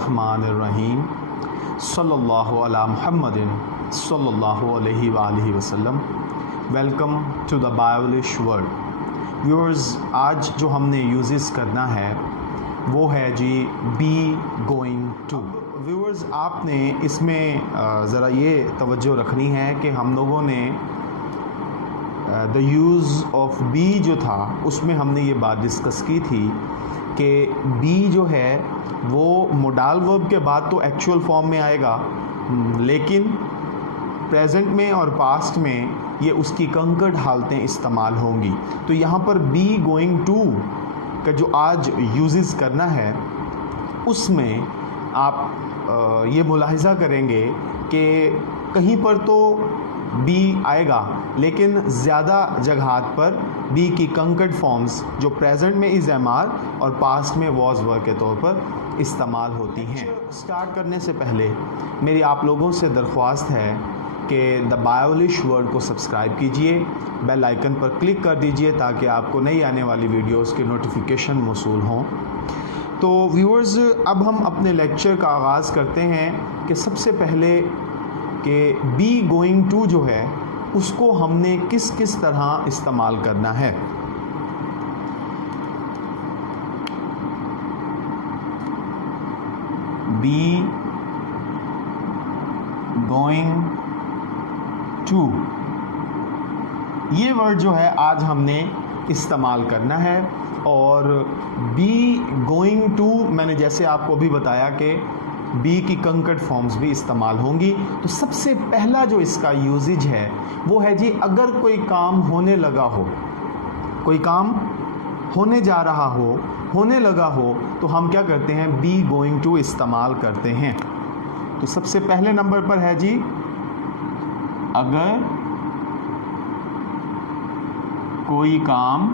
बिस्मिल्लाहिर्रहमानिर्रहीम सल्लल्लाहु अला मुहम्मदिन सल्लल्लाहु अलैहि वालिहि वसल्लम। Welcome to the Biolish world. Viewers, आज जो हमने यूज़ करना है वो है जी बी गोइंग टू। व्यूअर्स, आपने इसमें ज़रा ये तवज्जो रखनी है कि हम लोगों ने द यूज़ ऑफ बी जो था उसमें हमने ये बात डिस्कस की थी कि बी जो है वो मोडाल वर्ब के बाद तो एक्चुअल फॉर्म में आएगा, लेकिन प्रेजेंट में और पास्ट में ये उसकी कंकर्ड हालतें इस्तेमाल होंगी। तो यहाँ पर बी गोइंग टू का जो आज यूज़ करना है उसमें आप ये मुलाहिज़ा करेंगे कि कहीं पर तो बी आएगा, लेकिन ज़्यादा जगहात पर बी की कंकर्ड फॉर्म्स जो प्रेजेंट में इज़ एम आर और पास्ट में वॉज वर्ब के तौर पर इस्तेमाल होती हैं। स्टार्ट करने से पहले मेरी आप लोगों से दरख्वास्त है कि द बायोलिश वर्ल्ड को सब्सक्राइब कीजिए, बेल आइकन पर क्लिक कर दीजिए ताकि आपको नई आने वाली वीडियोस की नोटिफिकेशन मौसूल हों। तो व्यूअर्स, अब हम अपने लेक्चर का आगाज़ करते हैं कि सबसे पहले कि बी गोइंग टू जो है उसको हमने किस किस तरह इस्तेमाल करना है। बी गोइंग टू ये वर्ड जो है आज हमने इस्तेमाल करना है। और बी गोइंग टू मैंने जैसे आपको भी बताया कि बी की कंकर्ड फॉर्म्स भी इस्तेमाल होंगी। तो सबसे पहला जो इसका यूजेज है वो है जी, अगर कोई काम होने लगा हो, कोई काम होने जा रहा हो, होने लगा हो, तो हम क्या करते हैं, बी गोइंग टू इस्तेमाल करते हैं। तो सबसे पहले नंबर पर है जी, अगर कोई काम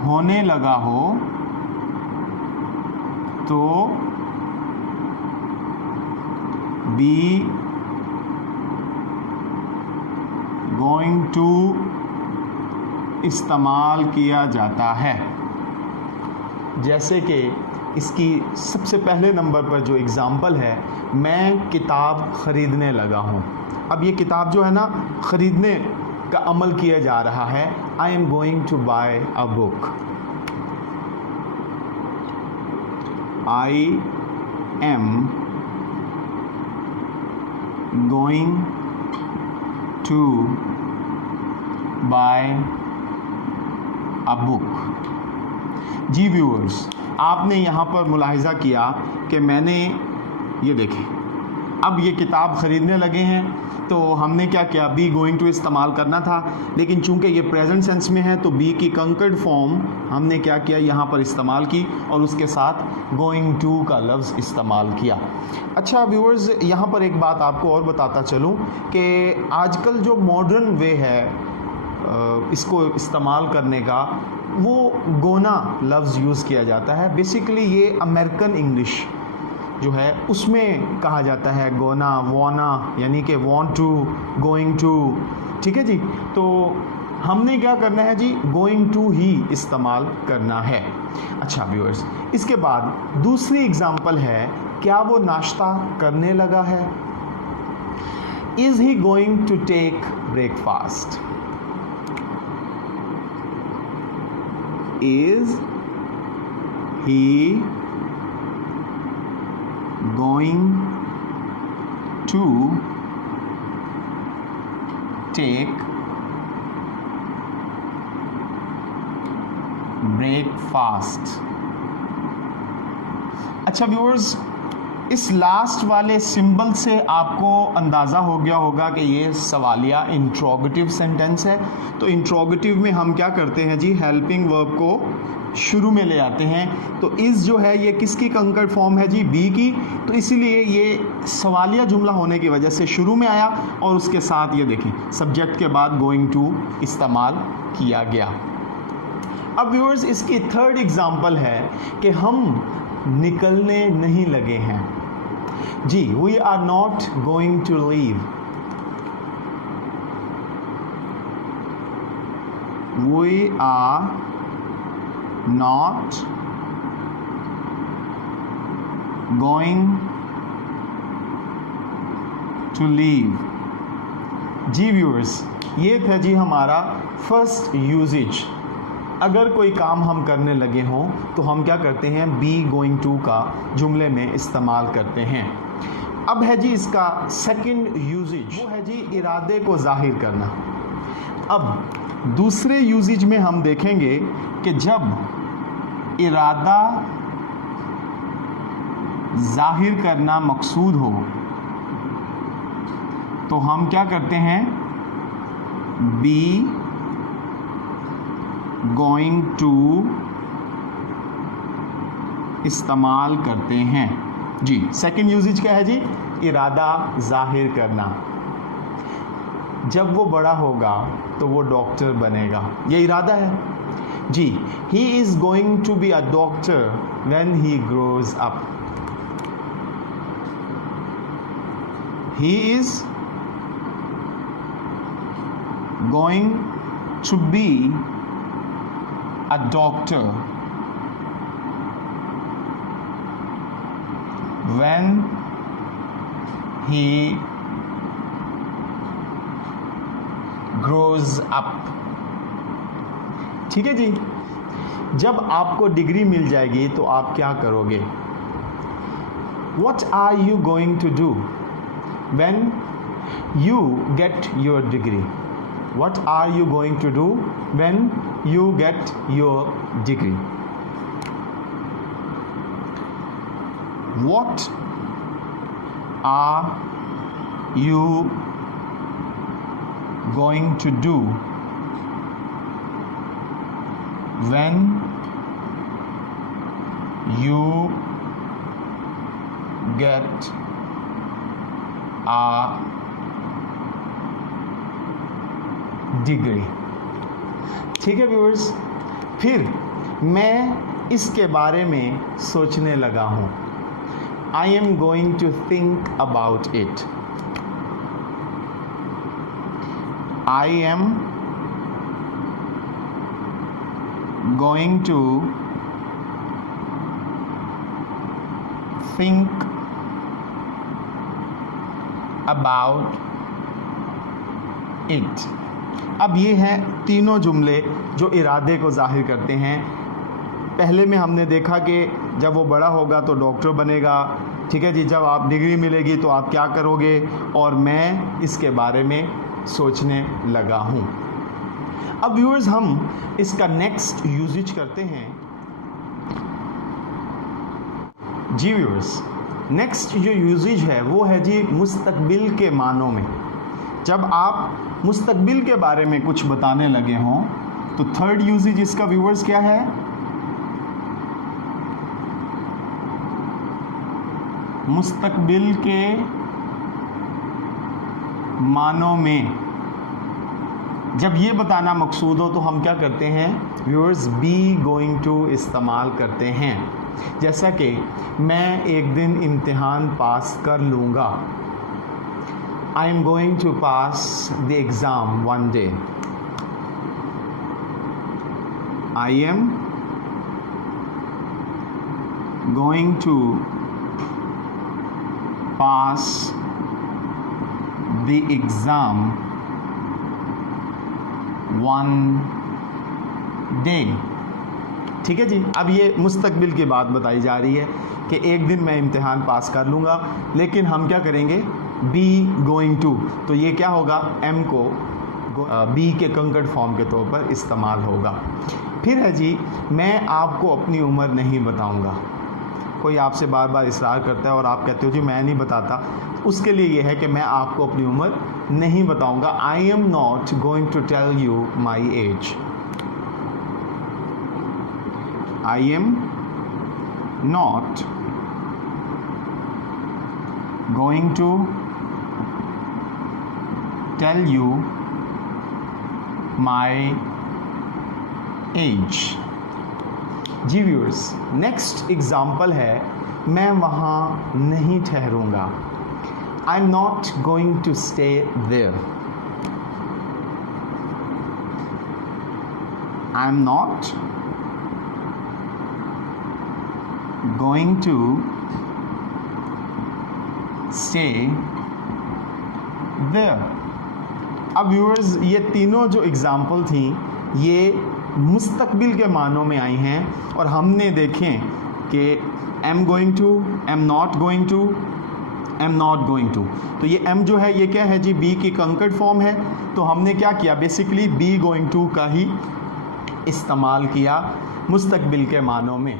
होने लगा हो तो बी गोइंग टू इस्तेमाल किया जाता है। जैसे कि इसकी सबसे पहले नंबर पर जो एग्ज़ाम्पल है, मैं किताब ख़रीदने लगा हूँ। अब ये किताब जो है ना, ख़रीदने का अमल किया जा रहा है। I am going to buy a book. I am going to buy a book. जी व्यूअर्स, आपने यहाँ पर मुलाहिज़ा किया कि मैंने ये देखें, अब ये किताब ख़रीदने लगे हैं तो हमने क्या किया, बी गोइंग टू इस्तेमाल करना था, लेकिन चूंकि ये प्रेजेंट सेंस में है तो बी की कंकर्ड फॉर्म हमने क्या किया, यहाँ पर इस्तेमाल की और उसके साथ गोइंग टू का लफ्ज़ इस्तेमाल किया। अच्छा व्यूअर्स, यहाँ पर एक बात आपको और बताता चलूँ कि आजकल जो मॉडर्न वे है इसको इस्तेमाल करने का, वो गोना लफ्ज़ यूज़ किया जाता है। बेसिकली ये अमेरिकन इंग्लिश जो है उसमें कहा जाता है गोना, वाना, यानी कि वांट टू, गोइंग टू। ठीक है जी, तो हमने क्या करना है जी, गोइंग टू ही इस्तेमाल करना है। अच्छा व्यूअर्स, इसके बाद दूसरी एग्जांपल है, क्या वो नाश्ता करने लगा है। Is he going to take breakfast. Is he going to take breakfast। अच्छा व्यूअर्स, इस लास्ट वाले सिंबल से आपको अंदाज़ा हो गया होगा कि ये सवालिया इंट्रोगेटिव सेंटेंस है। तो इंट्रोगेटिव में हम क्या करते हैं जी, हेल्पिंग वर्ब को शुरू में ले आते हैं। तो इस जो है ये किसकी कंकर्ड फॉर्म है जी, बी की। तो इसीलिए ये सवालिया जुमला होने की वजह से शुरू में आया और उसके साथ ये देखें सब्जेक्ट के बाद गोइंग टू इस्तेमाल किया गया। अब व्यूअर्स, इसकी थर्ड एग्जांपल है कि हम निकलने नहीं लगे हैं जी, we are not going to leave. we are not going to leave। जी व्यूअर्स, ये था जी हमारा फर्स्ट यूजेज। अगर कोई काम हम करने लगे हों तो हम क्या करते हैं, बी गोइंग टू का जुमले में इस्तेमाल करते हैं। अब है जी इसका सेकंड यूजेज, वो है जी इरादे को जाहिर करना। अब दूसरे यूजेज में हम देखेंगे कि जब इरादा जाहिर करना मकसूद हो तो हम क्या करते हैं, बी गोइंग टू इस्तेमाल करते हैं। जी सेकंड यूजेज क्या है जी, इरादा जाहिर करना। जब वो बड़ा होगा तो वो डॉक्टर बनेगा, ये इरादा है जी। He is going to be a doctor when he grows up. He is going to be a doctor when he grows up। ठीक है जी। जब आपको डिग्री मिल जाएगी तो आप क्या करोगे? What are you going to do when you get your degree? What are you going to do when you get your degree? What are you going to do when you get a degree? ठीक है viewers, फिर मैं इसके बारे में सोचने लगा हूँ। I am going to think about it. I am going to think about it. अब ये हैं तीनों जुमले जो इरादे को जाहिर करते हैं। पहले में हमने देखा कि जब वो बड़ा होगा तो डॉक्टर बनेगा। ठीक है जी, जब आप डिग्री मिलेगी तो आप क्या करोगे, और मैं इसके बारे में सोचने लगा हूँ। अब व्यूअर्स हम इसका नेक्स्ट यूजेज करते हैं। जी व्यूअर्स, नेक्स्ट जो यूजेज है वो है जी मुस्तकबिल के मानों में। जब आप मुस्तकबिल के बारे में कुछ बताने लगे हों तो थर्ड यूजेज इसका व्यूअर्स क्या है, मुस्तकबिल के मानों में। जब ये बताना मकसूद हो तो हम क्या करते हैं व्यूअर्स, बी गोइंग टू इस्तेमाल करते हैं। जैसा कि मैं एक दिन इम्तिहान पास कर लूँगा। I am going to pass the exam one day. I am going to pass the exam one day। ठीक है जी। अब ये मुस्तकबिल की बात बताई जा रही है कि एक दिन मैं इम्तिहान पास कर लूँगा, लेकिन हम क्या करेंगे, बी गोइंग टू। तो ये क्या होगा, एम को बी के कंकर्ड फॉर्म के तौर पर इस्तेमाल होगा। फिर है जी, मैं आपको अपनी उम्र नहीं बताऊंगा। कोई आपसे बार बार इसरार करता है और आप कहते हो जी मैं नहीं बताता, उसके लिए ये है कि मैं आपको अपनी उम्र नहीं बताऊंगा। I am not going to tell you my age. I am not going to tell you my age। जी व्यूअर्स, नेक्स्ट एग्जाम्पल है, मैं वहाँ नहीं ठहरूंगा। I am not going to stay there. I am not going to stay there. अब viewers, ये तीनों जो एग्जाम्पल थी ये मुस्तकबिल के मानों में आई हैं और हमने देखें कि am going to, am not going to, am not going to. तो ये एम जो है ये क्या है जी, बी की कंकर्ड फॉर्म है। तो हमने क्या किया, बेसिकली बी गोइंग टू का ही इस्तेमाल किया मुस्तकबिल के मानों में।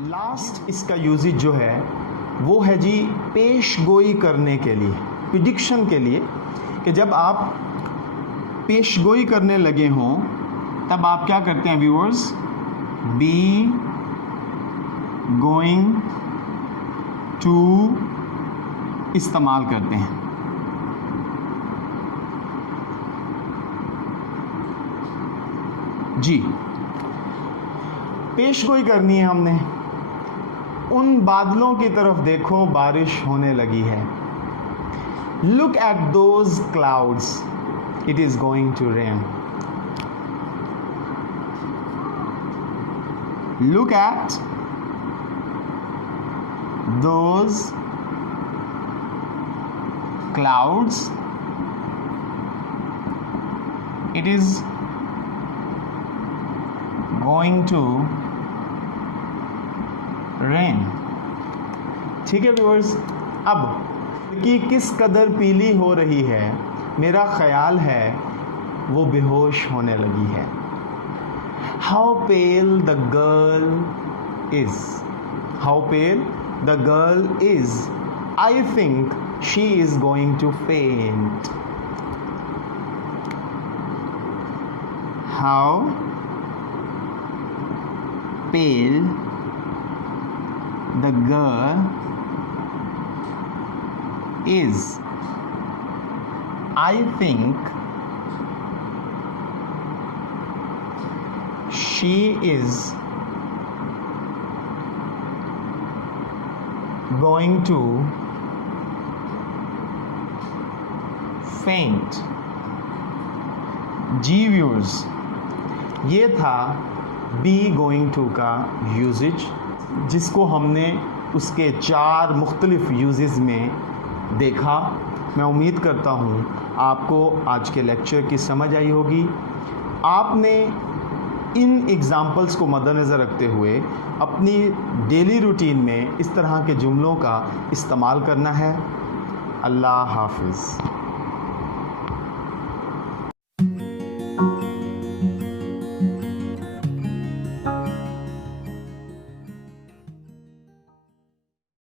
लास्ट इसका यूजेज जो है वो है जी पेश गोई करने के लिए, प्रिडिक्शन के लिए, कि जब आप पेश गोई करने लगे हों तब आप क्या करते हैं व्यूअर्स, बी गोइंग टू इस्तेमाल करते हैं। जी, पेश गोई करनी है हमने। उन बादलों की तरफ देखो, बारिश होने लगी है। Look at those clouds, it is going to rain. Look at those clouds, it is going to rain। ठीक है व्यूअर्स, अब कि किस कदर पीली हो रही है, मेरा ख्याल है वो बेहोश होने लगी है। How pale the girl is, how pale the girl is, I think she is going to faint। How pale the girl is, I think she is going to faint। जी व्यूअर्स, ये था बी गोइंग टू का uses, जिसको हमने उसके 4 मुख्तलिफ uses में देखा। मैं उम्मीद करता हूँ आपको आज के लेक्चर की समझ आई होगी। आपने इन एग्ज़ाम्पल्स को मद्देनज़र रखते हुए अपनी डेली रूटीन में इस तरह के जुमलों का इस्तेमाल करना है। अल्लाह हाफिज़।